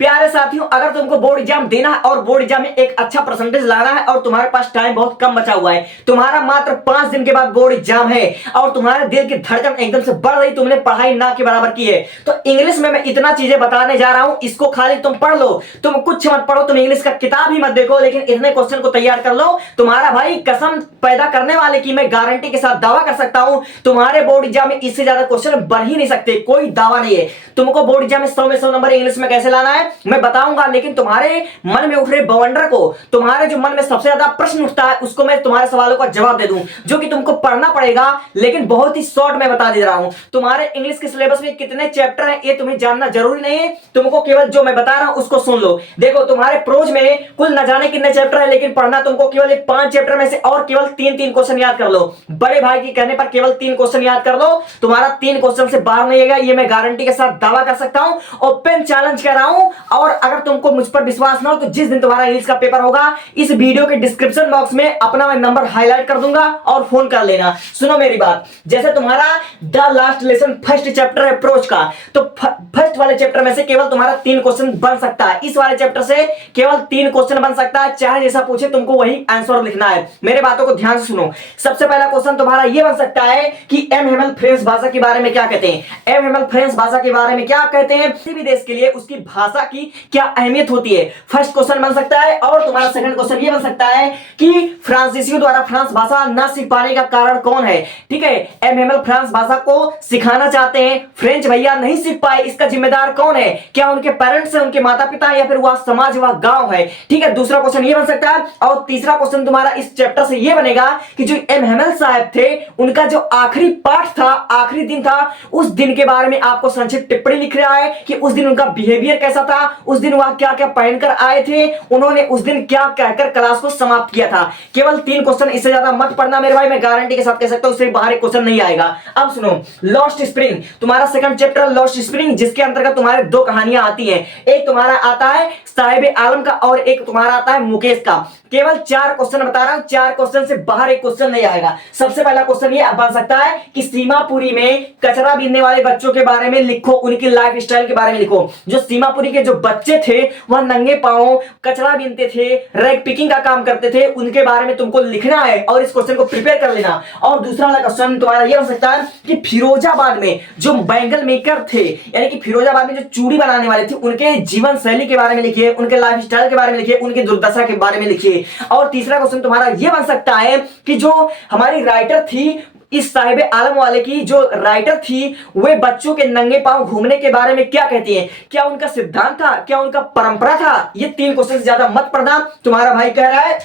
प्यारे साथियों, अगर तुमको बोर्ड एग्जाम देना है और बोर्ड एग्जाम में एक अच्छा परसेंटेज लाना है और तुम्हारे पास टाइम बहुत कम बचा हुआ है, तुम्हारा मात्र 5 दिन के बाद बोर्ड एग्जाम है और तुम्हारे दिल की धड़कन एकदम से बढ़ रही, तुमने पढ़ाई ना के बराबर की है, तो इंग्लिश में मैं इतना चीजें बताने जा रहा हूं, इसको खाली तुम पढ़ लो। तुम कुछ मत पढ़ो, तुम इंग्लिश का किताब ही मत देखो, लेकिन इतने क्वेश्चन को तैयार कर लो। तुम्हारा भाई कसम पैदा करने वाले की मैं गारंटी के साथ दावा कर सकता हूं, तुम्हारे बोर्ड एग्जाम में इससे ज्यादा क्वेश्चन बन ही नहीं सकते, कोई दावा नहीं है। तुमको बोर्ड एग्जाम में 100 में 100 नंबर इंग्लिश में कैसे लाना है मैं बताऊंगा, लेकिन तुम्हारे मन में उठ रहे बवंडर को, तुम्हारे जो मन में सबसे ज्यादा प्रश्न उठता है, उसको मैं तुम्हारे सवालों का जवाब दे दूं, जो कि तुमको पढ़ना पड़ेगा, लेकिन बहुत ही शॉर्ट में बता दे रहा हूं। तुम्हारे इंग्लिश के सिलेबस में कितने चैप्टर हैं ये तुम्हें जानना जरूरी नहीं है, तुमको केवल जो मैं बता रहा हूं उसको सुन लो। देखो, तुम्हारे प्रोज में कुल न जाने कितने चैप्टर है, लेकिन पढ़ना तुमको केवल 5 चैप्टर में से और केवल 3-3 क्वेश्चन याद कर लो। बड़े भाई के कहने पर केवल 3 क्वेश्चन याद कर लो, तुम्हारा 3 क्वेश्चन से बाहर नहीं आएगा, ये मैं गारंटी के साथ दावा कर सकता हूं, ओपन चैलेंज कर रहा हूं। और अगर तुमको मुझ पर विश्वास ना हो तो जिस दिन तुम्हारा इंग्लिश का पेपर होगा, इस वीडियो के डिस्क्रिप्शन बॉक्स में अपना मैं नंबर हाईलाइट कर दूंगा और फोन कर लेना। सुनो मेरी बात, जैसे तुम्हारा the last lesson first chapter है अप्रोच का, तो फर्स्ट वाले चैप्टर में से केवल तुम्हारा 3 क्वेश्चन बन सकता है, इस वाले चैप्टर से केवल 3 क्वेश्चन बन सकता है, चाहे जैसा पूछे तुमको वही आंसर लिखना है। मेरे बातों को ध्यान से सुनो। सबसे पहला क्वेश्चन तुम्हारा यह बन सकता है कि एम हेमल फ्रेंच भाषा के बारे में क्या कहते हैं। एम हेमल फ्रेंच भाषा के बारे में क्या कहते हैं, किसी भी देश के लिए उसकी भाषा की क्या अहमियत होती है, फर्स्ट क्वेश्चन बन सकता है। और तुम्हारा सेकंड क्वेश्चन ये बन सकता है कि फ्रांसीसियों द्वारा फ्रांस भाषा न सीख पाने का कारण कौन है। ठीक है, एम हेमल फ्रांस भाषा को सिखाना चाहते हैं, फ्रेंच भैया नहीं सीख पाए, इसका जिम्मेदार कौन है, क्या उनके पेरेंट्स है, उनके माता पिता, या फिर वह समाज, वह गांव है। ठीक है, दूसरा क्वेश्चन ये बन सकता है। और तीसरा क्वेश्चन तुम्हारा इस चैप्टर से ये बनेगा कि जो एम हेमल साहब थे, उनका जो आखिरी पाठ था, आखिरी दिन था, उस दिन के बारे में आपको संक्षिप्त टिप्पणी लिख रहा है कि उस दिन उनका बिहेवियर कैसा था, उस दिन वह क्या क्या पहनकर आए थे, उन्होंने उस दिन क्या कहकर क्लास को समाप्त किया था। केवल 3 क्वेश्चन, इससे ज्यादा मत पढ़ना मेरे भाई, मैं गारंटी के साथ कह सकता हूं उससे बाहर एक क्वेश्चन नहीं आएगा। अब सुनो, लॉस्ट स्प्रिंग, तुम्हारा सेकंड चैप्टर लॉस्ट स्प्रिंग, जिसके अंतर्गत तुम्हारे 2 कहानियां आती हैं, एक तुम्हारा आता है साहिब आलम का और एक तुम्हारा आता है मुकेश का। केवल 4 क्वेश्चन बता रहा हूं, 4 क्वेश्चन से बाहर एक क्वेश्चन नहीं आएगा। सबसे पहला क्वेश्चन ये बन सकता है कि सीमापुरी में कचरा बीनने वाले बच्चों के बारे में लिखो, उनकी लाइफ स्टाइल के बारे में लिखो। जो सीमापुरी के जो बच्चे थे वह नंगे पांव कचरा बीनते थे, रैग पिकिंग का काम करते थे, उनके बारे में तुमको लिखना है और इस क्वेश्चन को प्रिपेयर कर लेना। और दूसरा वाला क्वेश्चन तुम्हारा ये हो सकता है कि फिरोजाबाद में जो बैंगल मेकर थे, यानी कि फिरोजाबाद में जो चूड़ी बनाने वाले थे, उनके जीवन शैली के बारे में लिखिए, उनके लाइफ स्टाइल के बारे में लिखिए, उनकी दुर्दशा के बारे में लिखिए। और तीसरा क्वेश्चन तुम्हारा ये बन सकता है कि जो हमारी राइटर थी, इस साहिब आलम वाले की जो राइटर थी, वे बच्चों के नंगे पांव घूमने के बारे में क्या कहती हैं, क्या उनका सिद्धांत था, क्या उनका परंपरा था। ये 3 क्वेश्चन से ज्यादा मत पढ़ना, तुम्हारा भाई कह रहा है।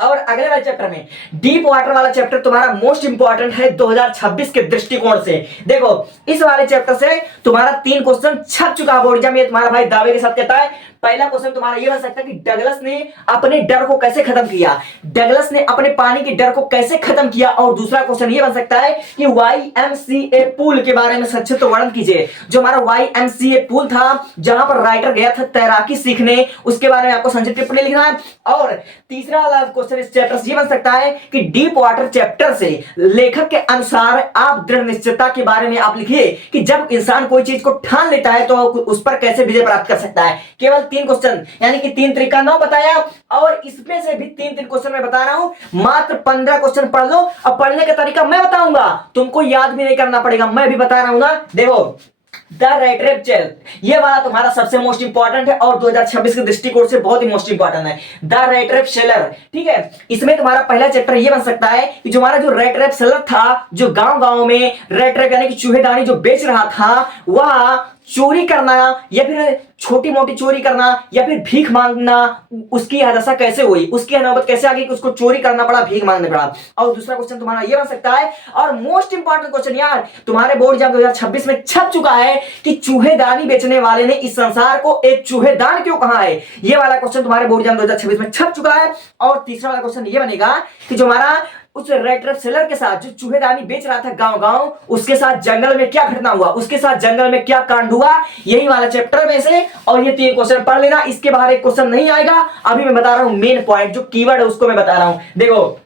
और अगले वाले चैप्टर में डीप वाटर वाला चैप्टर तुम्हारा मोस्ट इंपॉर्टेंट है 2026 के दृष्टिकोण से। देखो, इस वाले चैप्टर से तुम्हारा 3 क्वेश्चन छप चुका है बोर्ड एग्जाम में, तुम्हारा भाई दावे के साथ कहता है। पहला क्वेश्चन तुम्हारा ये बन सकता है कि डगलस ने अपने डर को कैसे खत्म किया, डगलस ने अपने पानी के डर को कैसे खत्म किया। और दूसरा क्वेश्चन ये बन सकता है कि YMCA पूल के बारे में संक्षिप्त वर्णन कीजिए। जो हमारा YMCA पूल था, जहां पर राइटर गया था तैराकी सीखने, उसके बारे में आपको संक्षिप्त टिप्पणी लिखना है। और तीसरा वाला क्वेश्चन इस चैप्टर से ये बन सकता है कि डीप वाटर चैप्टर से लेखक के अनुसार आप दृढ़ निश्चयता के बारे में आप लिखिए कि जब इंसान कोई चीज को ठान लेता है तो उस पर कैसे विजय प्राप्त कर सकता है। केवल 3 क्वेश्चन, यानी कि 3 तरीका 9 बताया, और इसमें से भी 3-3 क्वेश्चन मैं बता रहा हूं। मात्र 15 क्वेश्चन पढ़ लो, और पढ़ने का तरीका मैं बताऊंगा, तुमको याद भी नहीं करना पड़ेगा, मैं भी बता रहा हूं ना। देखो, द रेड रेप चेल, ये वाला तुम्हारा सबसे मोस्ट इंपॉर्टेंट है और 2026 के दृष्टिकोण से बहुत ही मोस्ट इंपॉर्टेंट है। द रेड रेप सेलर, ठीक है, इसमें तुम्हारा पहला चैप्टर ये बन सकता है कि जो हमारा जो रेड रेप सेलर था, जो गांव-गांव में रेड रेप यानी कि चूहेदानी जो बेच रहा था, वह चोरी करना या फिर छोटी मोटी चोरी करना या फिर भीख मांगना, उसकी दशा कैसे हुई, उसकी नौबत कैसे आ गई कि उसको चोरी करना पड़ा, भीख मांगने पड़ा। और दूसरा क्वेश्चन तुम्हारा ये बन सकता है, और मोस्ट इंपॉर्टेंट क्वेश्चन यार, तुम्हारे बोर्ड एग्जाम 2026 में छप चुका है कि चूहेदानी बेचने वाले ने इस संसार को एक चूहेदान क्यों कहा है। ये वाला क्वेश्चन तुम्हारे बोर्ड एग्जाम 2026 में छप चुका है। और तीसरा वाला क्वेश्चन ये बनेगा कि जो हमारा उस रेड ट्रैप सेलर के साथ जो चूहेदानी बेच रहा था गांव-गांव, उसके साथ जंगल में क्या घटना हुआ, उसके साथ जंगल में क्या कांड हुआ, यही वाला चैप्टर में से। और ये 3 क्वेश्चन पढ़ लेना, इसके बाहर एक क्वेश्चन नहीं आएगा। अभी मैं बता रहा हूं मेन पॉइंट, जो कीवर्ड है उसको मैं बता रहा हूं। देखो,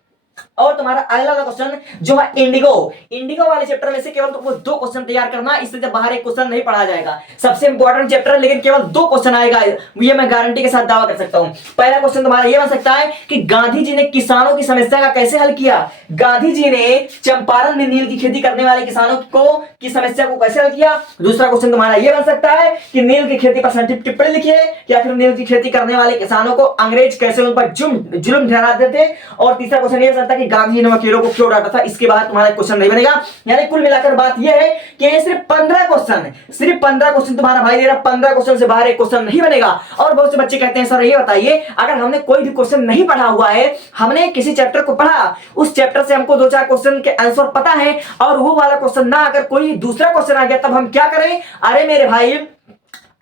और तुम्हारा अगला वाला क्वेश्चन जो है इंडिगो, इंडिगो वाले चैप्टर में से केवल तुमको 2 क्वेश्चन तैयार करना, इससे जब बाहर एक क्वेश्चन नहीं पढ़ा जाएगा। सबसे इंपॉर्टेंट चैप्टर है, लेकिन केवल 2 क्वेश्चन आएगा, ये मैं गारंटी के साथ दावा कर सकता हूं। पहला क्वेश्चन तुम्हारा ये बन सकता है कि गांधी जी ने किसानों की समस्या का कैसे हल किया। गांधी जी ने चंपारण में नील की खेती करने वाले किसानों को की समस्या को कैसे हल किया। दूसरा क्वेश्चन तुम्हारा ये बन सकता है कि नील की खेती पर संक्षिप्त टिप्पणी लिखिए, या फिर नील की खेती करने वाले किसानों को अंग्रेज कैसे उन पर जुल्म ठहराते थे। और तीसरा क्वेश्चन ये सकता है कि गांधी ने वकीलों को क्यों डांटा था। इसके बाद तुम्हारा क्वेश्चन नहीं बनेगा। यानी कुल मिलाकर बात यह है कि ये सिर्फ 15 क्वेश्चन तुम्हारा भाई दे रहा, 15 क्वेश्चन से बाहर एक क्वेश्चन नहीं बनेगा। और बहुत से बच्चे कहते हैं सर ये बताइए, अगर हमने कोई भी क्वेश्चन नहीं पढ़ा हुआ है, हमने किसी चैप्टर को पढ़ा, उस चैप्टर से हमको 2-4 क्वेश्चन के आंसर पता है, और वो वाला क्वेश्चन ना अगर कोई दूसरा क्वेश्चन आ गया तब हम क्या करें। अरे मेरे भाई,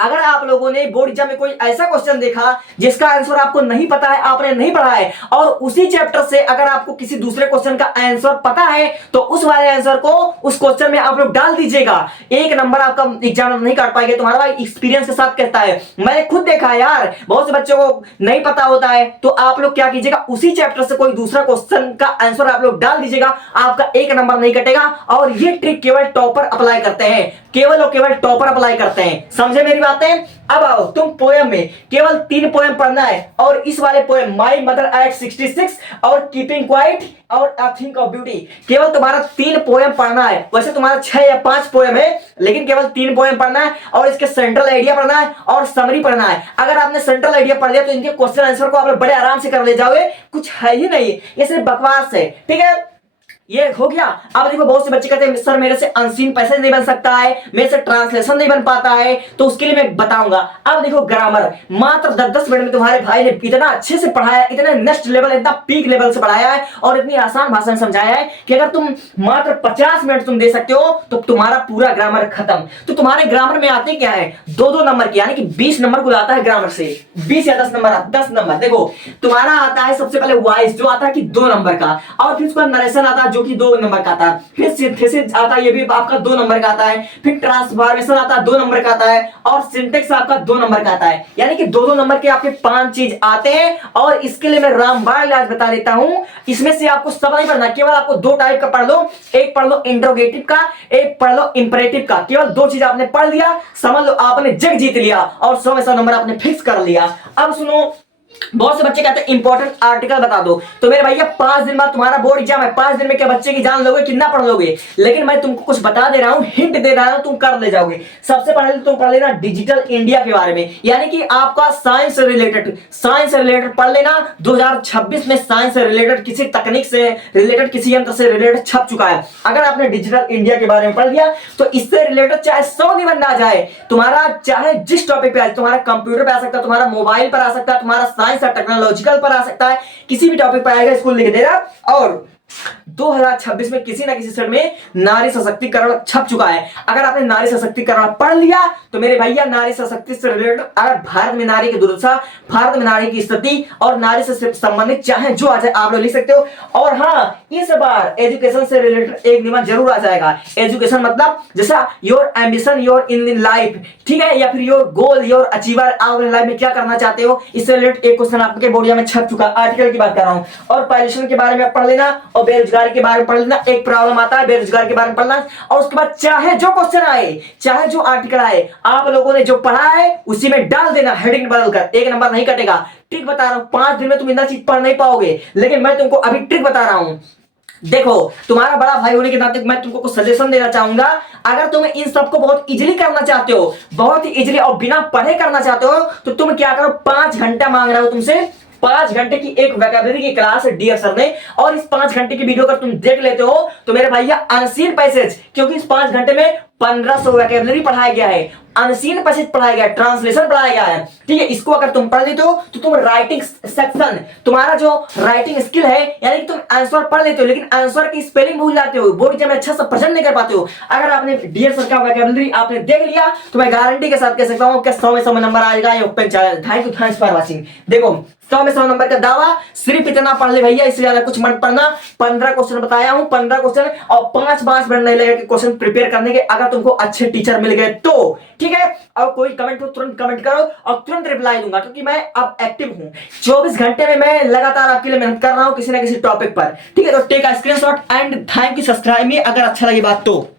अगर आप लोगों ने बोर्ड एग्जाम में कोई ऐसा क्वेश्चन देखा जिसका आंसर आपको नहीं पता है, आपने नहीं पढ़ा है, और उसी चैप्टर से अगर आपको किसी दूसरे क्वेश्चन का आंसर पता है, तो उस वाले आंसर को उस क्वेश्चन में आप लोग डाल दीजिएगा। 1 नंबर आपका एग्जाम नहीं काट पाएंगे। तुम्हारा भाई एक्सपीरियंस के साथ कहता है, मैंने खुद देखा है यार, बहुत से बच्चों को नहीं पता होता है। तो आप लोग क्या कीजिएगा, उसी चैप्टर से कोई दूसरा क्वेश्चन का आंसर आप लोग डाल दीजिएगा, आपका 1 नंबर नहीं कटेगा। और ये ट्रिक केवल टॉपर अप्लाई करते हैं, केवल और केवल टॉपर अप्लाई करते हैं। समझे मेरी बातें। अब आओ, तुम पोएम में केवल 3 पोएम पढ़ना है, और इस वाले पोएम माई मदर एट 66 और कीपिंग क्वाइट और अ थिंक ऑफ ब्यूटी, केवल तुम्हारा 3 पोएम पढ़ना है। वैसे तुम्हारा 6 या 5 पोएम है, लेकिन केवल 3 पोएम पढ़ना है, और इसके सेंट्रल आइडिया पढ़ना है और समरी पढ़ना है। अगर आपने सेंट्रल आइडिया पढ़ लिया तो इनके क्वेश्चन आंसर को आप लोग बड़े आराम से कर ले जाओगे, कुछ है ही नहीं, ये सिर्फ बकवास है। ठीक है, ये हो गया। अब देखो, बहुत से बच्चे कहते हैं सर मेरे से अनसीन पैसेज नहीं बन सकता है, मेरे से ट्रांसलेशन नहीं बन पाता है, तो उसके लिए मैं बताऊंगा। अब देखो, ग्रामर मात्र 10-10 मिनट में तुम्हारे भाई ने इतना अच्छे से पढ़ाया, इतना नेक्स्ट लेवल, इतना पीक लेवल से पढ़ाया है, और इतनी आसान भाषा में समझाया है कि अगर तुम मात्र 50 मिनट तुम दे सकते हो तो तुम्हारा पूरा ग्रामर खत्म। तो तुम्हारे ग्रामर में आते क्या है, 2-2 नंबर की, यानी कि 20 नंबर को आता है ग्रामर से, 20 या 10 नंबर, 10 नंबर। देखो, तुम्हारा आता है सबसे पहले वॉइस, जो आता है कि 2 नंबर का, और फिर उसका नरेशन आता है जो कि 2 नंबर का आता है, फिर सिंथेसिस आता है, ये भी आपका 2 नंबर का आता है, फिर ट्रांसफॉर्मेशन आता है 2 नंबर का आता है, और सिंटेक्स आपका 2 नंबर का आता है। यानी कि 2-2 नंबर के आपके 5 चीज आते हैं। और इसके लिए मैं रामबाण इलाज बता देता हूं, इसमें से आपको सब नहीं पढ़ना, केवल आपको 2 टाइप का पढ़ लो, एक पढ़ लो इंट्रोगेटिव का, एक पढ़ लो इंपरेटिव का। केवल 2 चीज आपने पढ़ लिया, समझ लो आपने जग जीत लिया, और 100 में 100 नंबर आपने फिक्स कर लिया। अब सुनो, बहुत से बच्चे कहते हैं इंपॉर्टेंट आर्टिकल बता दो, तो मेरे भैया 5 दिन बाद तुम्हारा बोर्ड एग्जाम है, 5 दिन में क्या बच्चे की जान लोगे, कितना पढ़ लोगे। लेकिन मैं तुमको कुछ बता दे रहा हूं, हिंट दे रहा हूं, तुम कर ले जाओगे। सबसे पहले तुम पढ़ लेना डिजिटल इंडिया के बारे में, यानी कि आपका साइंस से रिलेटेड पढ़ लेना। 2026 में साइंस से रिलेटेड, किसी तकनीक से रिलेटेड, किसी यंत्र से रिलेटेड छप चुका है। अगर आपने डिजिटल इंडिया के बारे में पढ़ लिया तो इससे रिलेटेड चाहे 100 निबंध आ जाए तुम्हारा, चाहे जिस टॉपिक पे आ, तुम्हारा कंप्यूटर पे आ सकता है, तुम्हारा मोबाइल पर आ सकता है, तुम्हारा साइंस और टेक्नोलॉजिकल पर आ सकता है, किसी भी टॉपिक पर आएगा, स्कूल लिख देगा। और 2026 में किसी ना किसी सेट में नारी सशक्तिकरण छप चुका है। अगर आपने नारी सशक्तिकरण पढ़ लिया तो मेरे भैया नारी सशक्तिकरण से रिलेटेड, अगर भारत में नारी की दुर्दशा, भारत में नारी की स्थिति और नारी से संबंधित चाहे जो आ जाए आप लोग लिख सकते हो। और हाँ, इस बार एजुकेशन से रिलेटेड एक निबंध जरूर आ जाएगा। एजुकेशन मतलब जैसा your ambition, your in life, ठीक है, या फिर योर गोल, योर अचीवर, आप अपनी लाइफ में क्या करना चाहते हो, इससे रिलेटेड एक क्वेश्चन आपके बोर्ड में छप चुका, आर्टिकल की बात कर रहा हूं। और पॉल्यूशन के बारे में पढ़ लेना, और बेरोजगारी के बारे में पढ़ लेना। एक प्रॉब्लम आता है बेरोजगारी के बारे में पढ़ना, और उसके बाद चाहे जो क्वेश्चन आए, चाहे जो आर्टिकल आए, आप लोगों ने जो पढ़ा है उसी में डाल देना, हेडिंग बदलकर, 1 नंबर नहीं कटेगा। ट्रिक बता रहा हूं, 5 दिन में तुम इतना चीज पढ़ नहीं पाओगे, लेकिन मैं तुमको अभी ट्रिक बता रहा हूं। देखो, तुम्हारा बड़ा भाई होने के नाते मैं तुमको कुछ सजेशन देना चाहूंगा। अगर तुम इन सबको बहुत इजीली करना चाहते हो, बहुत ही इजीली और बिना पढ़े करना चाहते हो, तो तुम क्या करो, 5 घंटा मांग रहा हो तुमसे, 5 घंटे की एक वोकैबुलरी की क्लास डीएफ सर ने, और इस 5 घंटे की वीडियो अगर तुम देख लेते हो तो मेरे भैया अनसीन पैसेज, क्योंकि इस 5 घंटे में 1500 वोकैबुलरी पढ़ाया गया है, अनसीन पैसेज पढ़ाया गया है, ट्रांसलेशन पढ़ाया गया है, ठीक है। इसको अगर तुम पढ़ लेते हो तो तुम राइटिंग सेक्शन, तुम्हारा जो राइटिंग स्किल है, यानी कि तुम आंसर पढ़ लेते हो लेकिन आंसर की स्पेलिंग भूल जाते हो, बोर्ड एग्जाम में अच्छा सा प्रेजेंट नहीं कर पाते हो। अगर आपने डीएफ सर का वोकैबुलरी आपने देख लिया तो मैं गारंटी के साथ कह सकता हूं कि 100 में 100 नंबर आएगा। ये open challenge. Thank you, thanks for watching. देखो, 100 में 100 नंबर का दावा, सिर्फ इतना पढ़ ले भैया, इससे ज्यादा कुछ मत पढ़ना। 15 क्वेश्चन बताया हूं, 15 क्वेश्चन, और 5 मिनट नहीं लगेगा क्वेश्चन प्रिपेयर करने के। अगर अगर तुमको अच्छे टीचर मिल गए तो, ठीक है। और कोई कमेंट हो तुरंत कमेंट करो और तुरंत रिप्लाई दूंगा, क्योंकि मैं अब एक्टिव हूं। 24 घंटे में मैं लगातार आपके लिए मेहनत कर रहा हूं किसी ना किसी टॉपिक पर, ठीक है। तो take a screenshot and thank you, subscribe me अगर अच्छा लगी बात तो।